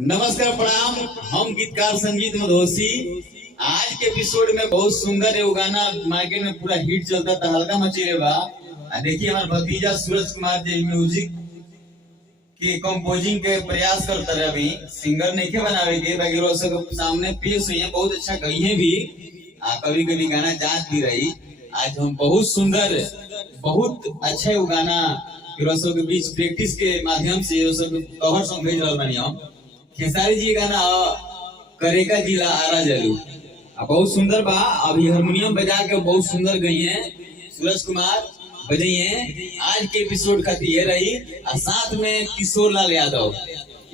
नमस्कार प्रणाम। हम गीतकार संगीत मधोसी। आज के एपिसोड में बहुत सुंदर है वो गाना मार्केट में पूरा हिट चलता था, हल्का मचेले बा। देखिए हमारा भतीजा सूरज कुमार जी म्यूजिक के कंपोजिंग के प्रयास करता रहे। अभी सिंगर नहीं के बनावे के बाकी रोज सामने पेश हुई है, बहुत अच्छा गई है भी। कभी कभी गाना जात भी रही। आज हम बहुत सुंदर बहुत अच्छा वो गाना रोसो के बीच प्रैक्टिस के माध्यम से कवर सॉन्ग भेज रहा बनी हम। खेसारी जी गाना करेका जिला आरा जलू बहुत सुंदर बा। अभी हारमोनियम बजा के बहुत सुंदर गई है सूरज कुमार बजाई है। आज के एपिसोड का ये रही और साथ में किशोर लाल यादव।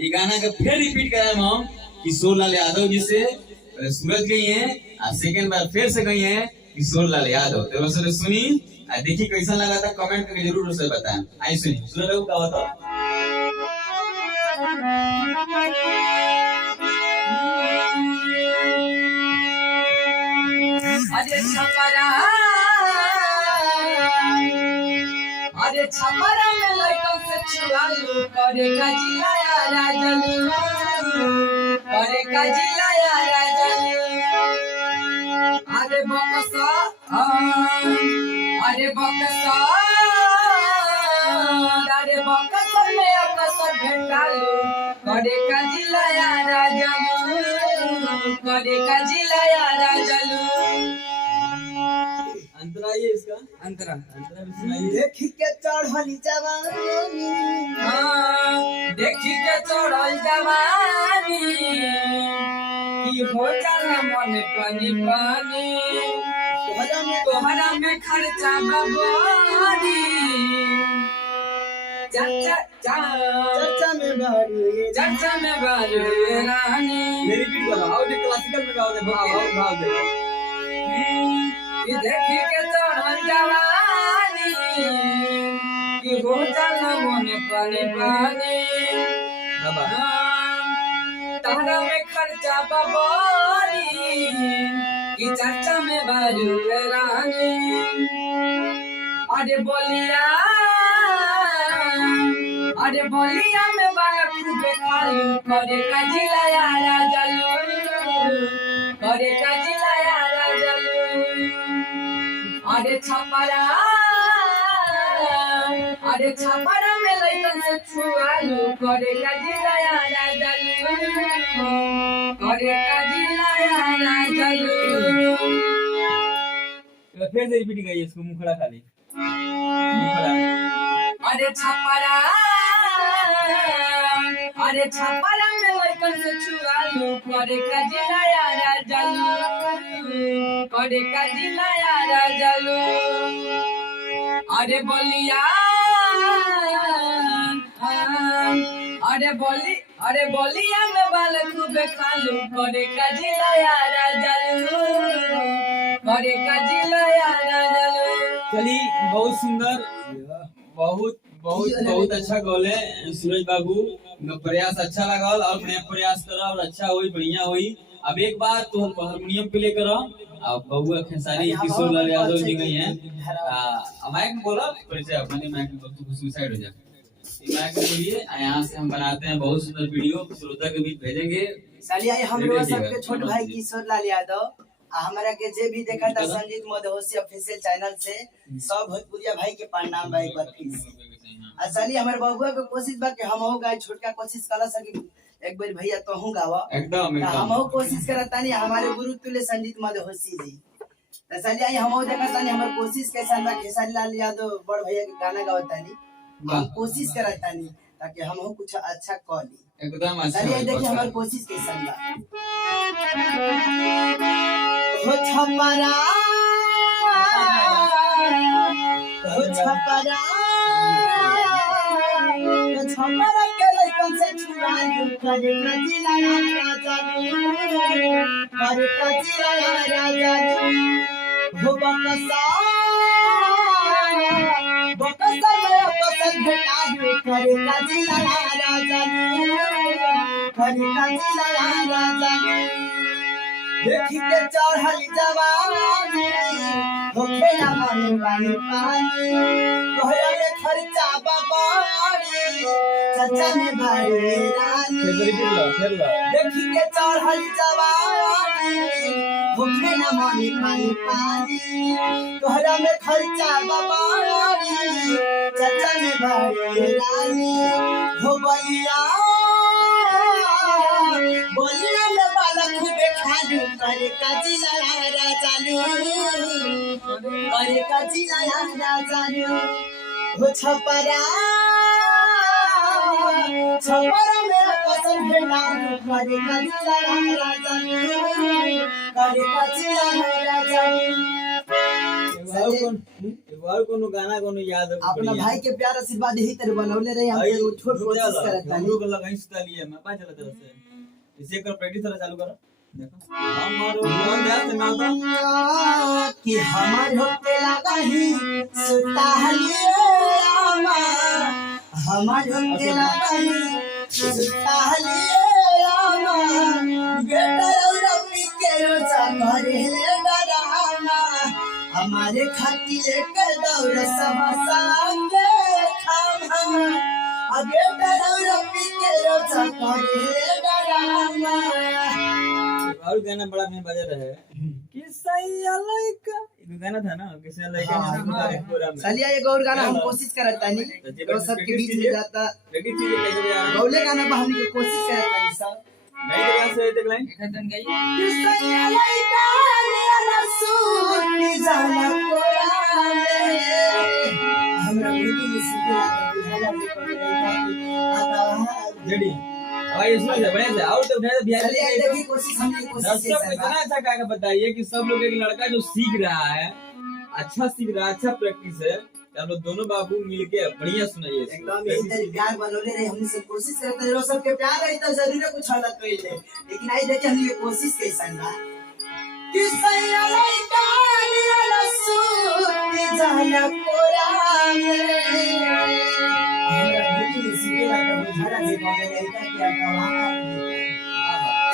ये गाना का फिर रिपीट कराए हम किशोर लाल यादव जी से सूरज गई है और सेकेंड बार फिर से गई है किशोर लाल यादव। तो सुनी देखिए कैसा लगा था, कमेंट करके जरूर उसे बताएं। आई सुनी सूरज बाबू का बताओ। अरे छपरा में लड़कों से छुआलू करे का जिलाया राजलू करे का जिलाया राजलू। अरे बकसा में अकसर भेटालू करे का जिलाया राजलू करे का जिलाया राजलू। अंतरा ये इसका अंतरा भी सुनाइए। देखी के चढ़ली जवानी देखी के चढ़ल जवानी की हो जाला मन पानी पानी तोहरा में खर्चा बबारी चर्चा में बारू रानी। मेरी बीट बनाओ जो क्लासिकल में गाओ दे भाव दे। देखी के चढ़ल जवानी की हो जाला मन पानी पानी तोहरा में खर्चा बबारी की चर्चा में बारू रानी। अरे बोलिया में बालक खूबे खालू करे का जिलाया राजलू करे का जिलाया राजलू। अरे छपरा में लइकन से छुआलू करे का जिलाया राजलू करे का जिलाया राजलू। फिर से रिपीट गाइए इसको मुखड़ा खाली अरे छपरा में लइकन से छुआलू करे का जिलाया राजलू करे का जिलाया राजलू। अरे बोलिया में बाल खूबे खालू करे का जिलाया राजलू करे का जिलाया राजलू। चली बहुत सुंदर बहुत बहुत बहुत अच्छा गौल है सूरज बाबू। प्रयास अच्छा लगा और मैं प्रयास करा और अच्छा हुई बढ़िया हुई। अब एक बार तो हारमोनियम प्ले करो। अब बबुआ खेसारी किशोर लाल यादव जी गई हैं। माइक बोलो परिचय अपने माइक तो सुसाइड हो जाए। माइक बोलिए। यहाँ से हम बनाते हैं बहुत सुंदर वीडियो श्रोता के बीच भेजेंगे। चलिए हम लोग सबके छोटे भाई किशोर लाल यादव हमारा के जे भी देखा था संगीत मधोसी ऑफिशियल चैनल से सब भोजपुरिया भाई के प्रणाम भाई एक बार फिर से। चलिए हमारे बबुआ को कोशिश बा कि हम हो गाय छोटका कोशिश करा सकी एक बार भैया तो हूँ गावा एकदम हम हो कोशिश करता नहीं हमारे गुरु तुल्य संगीत मधोसी जी। तो चलिए हम हो देखा तानी हमारे कोशिश कैसा बा खेसारी लाल यादव बड़ भैया के गाना गावता नहीं हम कोशिश करता नहीं ताकि हम हो कुछ अच्छा कर ली एकदम अच्छा। चलिए देखिए हमारी कोशिश कैसा बा। हो छपरा के लइकन से छुआलू करे का जिलाया राजलू करे का जिलाया राजलू। हो बकसा में अकसर भेटालू करे का जिलाया राजलू करे का जिलाया राजलू। देखी के चढ़ल जवानी होखे ना मन पानी पानी तोहरा में खर्चा बाबारी चाचा में भाई रानी देखी के चढ़ल जवानी होखे ना मन पानी पानी तोहरा में खर्चा बाबारी चाचा में भाई रानी हो बलिया बोलिया में बाला खूबे खालू करे काजी लाया चालू करे काजी लाया चालू हो छपरा छपरा में कसम भेटा करे काजी लाया चालू करे काजी लाया चालू कोनो गाना कोनो याद अपना भाई के प्यार आशीर्वाद यही तरह बनौले रहे हम छोट कोशिश करत तानी हमरो को लगाई सुता लिए मैं पा चला तरह से इसे कर प्रैक्टिस थोड़ा चालू करो देखो हमारो मन ध्यान से गाता कि हमार होते लगा ही सुता लिए आमा हमार होते लगा ही सुता लिए आमा बेटा और पी के रोजा करे ले डराना हमारे खाती लेकर दौड़ समसा के खामा अबे डराउर पी के रोजा करे ले डराना और गाना बड़ा में बजा रहे कि सैया लइका ये गाना था ना कि सैया लइका ने पूरा में चलिए एक और गाना हम कोशिश करत तानी तो सबके बीच में जाता लेकिन चीजें कैसे बजा रहे गौले गाना बा हमनी के कोशिश करत तानी सब नहीं तो से एक लाइन एकदम गई कि सैया लइका ने रसूल जाना कोरा हमरा बुद्धि में सीखे बुझाला से आता जेडी भाई इसमें से बढ़िया से आउट तो उठाए बिहार चलिए देखिए कोशिश हमने कोशिश दर्शक को इतना अच्छा क्या बताइए कि सब लोग एक लड़का जो सीख रहा है अच्छा सीख रहा है अच्छा प्रैक्टिस है हम लोग दोनों बाबू मिलके बढ़िया सुनाइए एकदम यही तरह प्यार बनोले रहे हमने सब कोशिश करते रहे सबके प्यार रही तो जरूर कुछ अलग कइल है लेकिन आई देखिए हमने ये कोशिश कैसन बा कि सैया लइका निया लसूती जाना कोरा में हमरा बेटी ने सीखेला तो बुझारा से बोले लइका क्या कमाल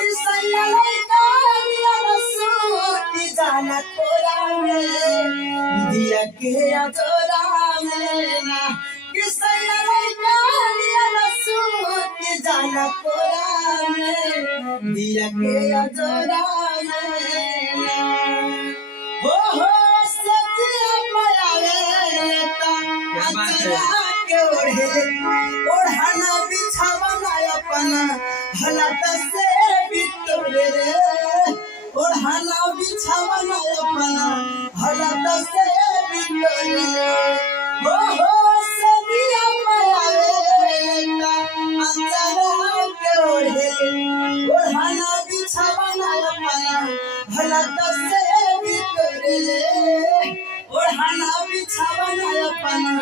कि सैया लइका निया लसूती जाना कोरा में दिया के अजोरा में ना कि सैया लइका निया लसूती जाना कोरा में दिया के अजोरा में हो सतिया मयावेता अच्छा के ओढ़े ओढ़ाना बिछावना अपना हलात से बितोरे रे ओढ़ाना बिछावना अपना हलात से बितोरे हो सतिया मयावेता अच्छा के ओढ़े ओढ़ाना बिछावना अपना हलात से बितोरे ओढ़ाना बिछावना अपना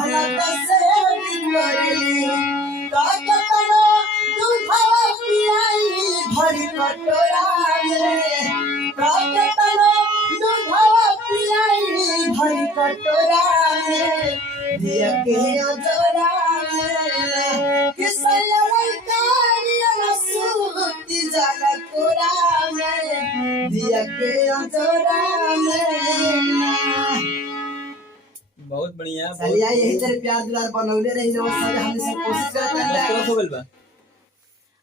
हलात से बितोरे काकतनो दूधवा पियाई भरी कटोरा में काकतनो दूधवा पियाई भरी कटोरा में दिया के अजोरा में किसैया लइका निया लसूती जाला कोरा में दिया के अजोरा में बहुत बढ़िया चलिए यही तरह प्यार दुलार बनौले रही लोग सब हमने सब कोशिश करत हो गइल बा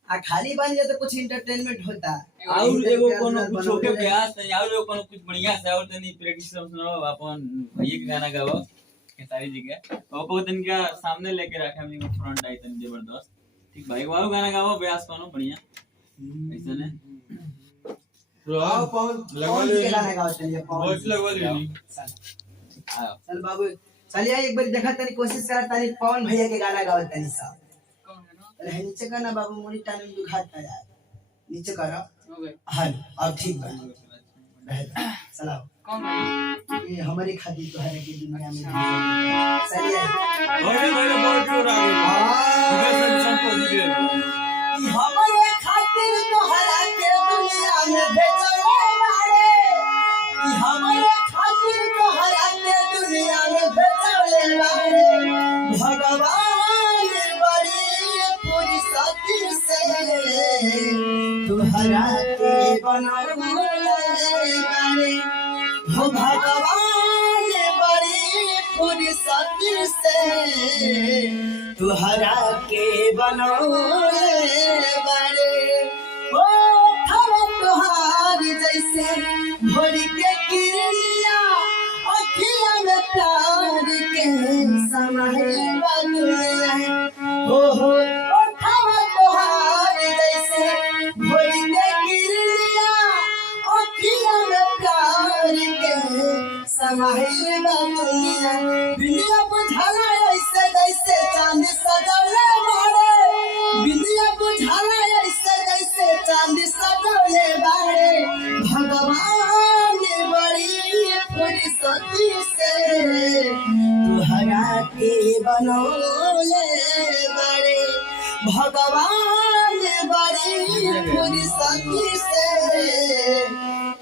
आ खाली बन जाए तो कुछ इंटरटेनमेंट होता और एगो कोनो कुछ होके प्रयास नहीं और एगो कोनो कुछ बढ़िया से और तनी प्रैक्टिस सुनाओ अपन भैया के गाना गाओ खेसारी जी के और को दिन का सामने लेके रखे हमनी को फ्रंट आई तनी जबरदस्त ठीक भाई वाओ गाना गाओ प्रयास करो बढ़िया ऐसा ने आओ पवन लगवा ले गाना गाओ चलिए पवन लगवा ले चल बाबू चलिए एक बार देखा तनी कोशिश करा तनी पवन भैया के गाना गाओ तनी सब अरे नीचे करना बाबू मोनी टाइम में दुखाता यार नीचे करो हो गए हां अब ठीक बा सलाम कौन ये हमारी खातिर तो है कि दुनिया में चलिए भाई बहुत जोर आ गई सब सबको दिखे कि हमारे खातिर तो हरा के दुनिया में भेजले मारे कि हमारे खातिर तो हरा के दुनिया में भेजले मारे भगवान बड़ी पूरी शक्ति से तू हरा के बनौले बारे हो भगवान बड़ी फुर्सत से तुहरा के बनौले बारे ओ थवा तुहार जैसे भोर के किरनिया अखिया में प्यार के समय बदले हो थवा तुहार जैसे भोर के किरनिया अखिया में प्यार के समय बदले बिंदिया बुझाला ऐसे जैसे चांद सजौले बाड़े बिंदिया बुझाला ऐसे जैसे चांद सजौले बाड़े भगवान बड़ी फुर्सती से तुहरा के बनौले बाड़े भगवान बड़ी फुर्सती से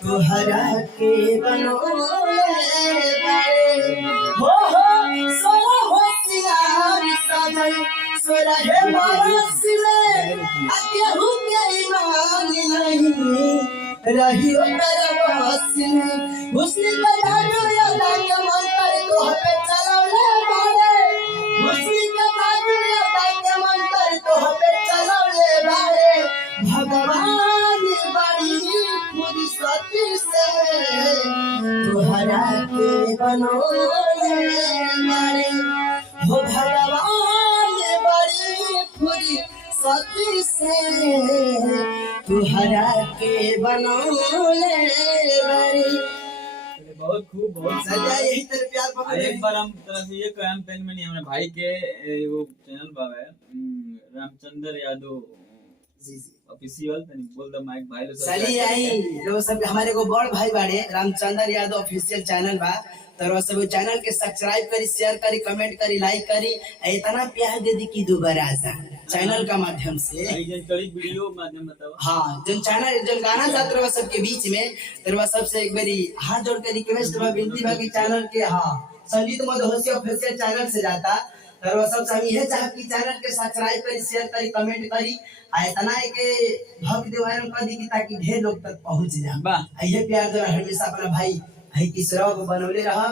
तुहरा के बनौले बाड़े हो सोना होशियार सजल सोरा है बरस में केहू के ईमान नहीं रहियो तरबस में हुस्न का जादू अदा के मंत्र तोह पे चलौले बाड़े हुस्न का जादू अदा के मंत्र तोह पे चलौले बाड़े भगवान बड़ी फुर्सती से तुहरा के बनौले बाड़े हो भगवान बड़ी फुर्सती से तुहरा के बनौले बाड़े। बहुत खूब बहुत सजा यही तेरे प्यार पर एक बार हम तरफ से ये कहम तन में नहीं हमारे भाई के वो चैनल बावे रामचंद्र यादव जी जी ऑफिशियल तनी बोल द माइक भाई लोग चलिए आई जो सब हमारे को बड़ भाई बाड़े रामचंद्र यादव ऑफिशियल चैनल बा तो सब चैनल के सब्सक्राइब करी शेयर करी कमेंट करी लाइक करी इतना प्यार दे दी कि दोबारा आजा चैनल का माध्यम से कड़ी वीडियो माध्यम बताओ हाँ जो चैनल जो गाना जात रहा सबके बीच में तो सबसे एक बारी हाथ जोड़ के रिक्वेस्ट बा विनती बा कि चैनल के हाँ संगीत मदहोसी ऑफिशियल चैनल से जाता तो सब हम यह चाह कि चैनल के सब्सक्राइब करी शेयर करी कमेंट करी इतना के भक्त देवायरन कर दी ताकि ढेर लोग तक पहुंच जाए ये प्यार दे हमेशा अपना भाई भाई किशोर को बनौले रहा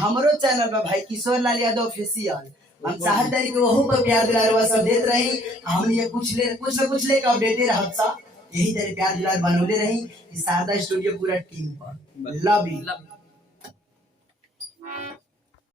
हमरो चैनल पर भाई किशोर लाल यादव ऑफिशियल हम चाहत रही कि वहू को प्यार दुलार सब देत रही हम ये कुछ न कुछ लेकर अपडेटेड रहत सा यही तरह प्यार दुलार बनौले रही शारदा स्टूडियो पूरा टीम पर लव यू